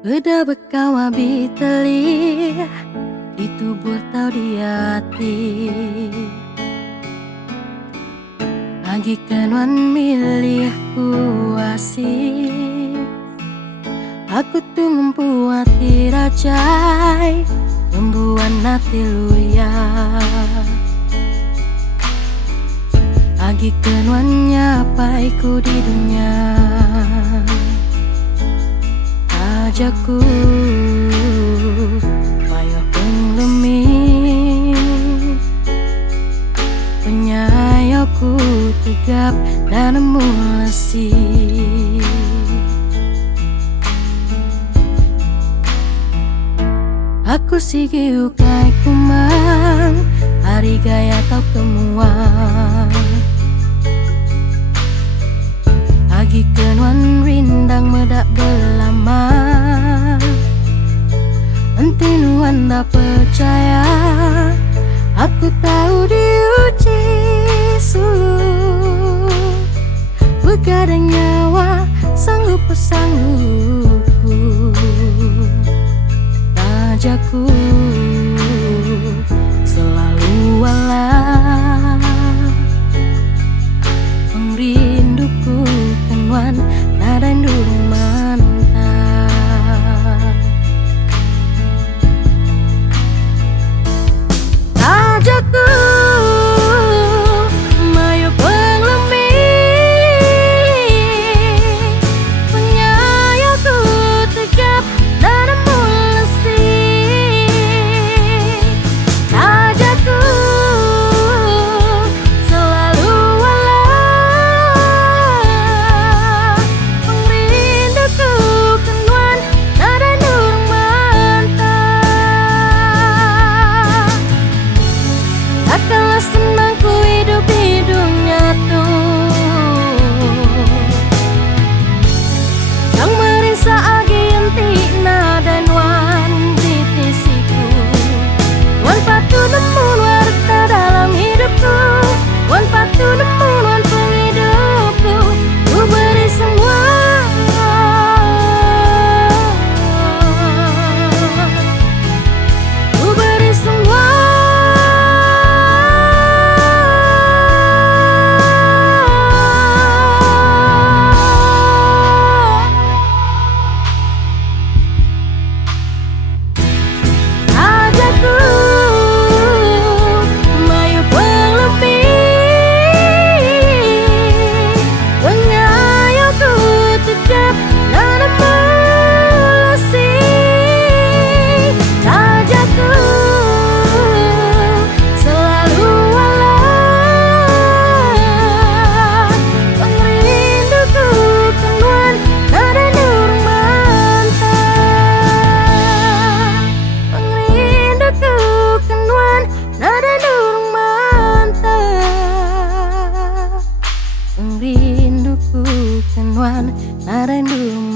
Beda bekawa biteli di tubuh tau di hati. Agi kenuan milihku asih. Aku tuh membuati rajai, membuat hati luya. Agi kenuan nyapaiku di dunia. Ajaku mayo penglemi penyayaku tegap dan mulasi. Aku sigi ukai kumang hari gaya tau kemuang. Agi kenuan rindang medak belama. Entinuan tak percaya, aku tahu diuji suluh. Begadang nyawa sanggup pesanggupku. Tajaku selalu walah. Pengrinduku kenuan nada durung mantap. Tajaku mayo penglemi penyayaku tegap dan mulasi. Tajaku selalu walah. Pengrinduku kenuan nada durung mantap. Takkanlah senang ku hidup di dunia tuh yang merisa agi entina dan wan di tisiku. Wan patu nemun warta dalam hidupku. Wan patu nemun wan penghidupku. Ku beri semua. Ku beri semua. Tajaku mayo penglemi penyayaku tegap dan mulasi. Tajaku selalu walah. Pengrinduku kenuan nada durung mantap. Pengrinduku kenuan nada durung mantap. Pengrinduku kenuan nada durung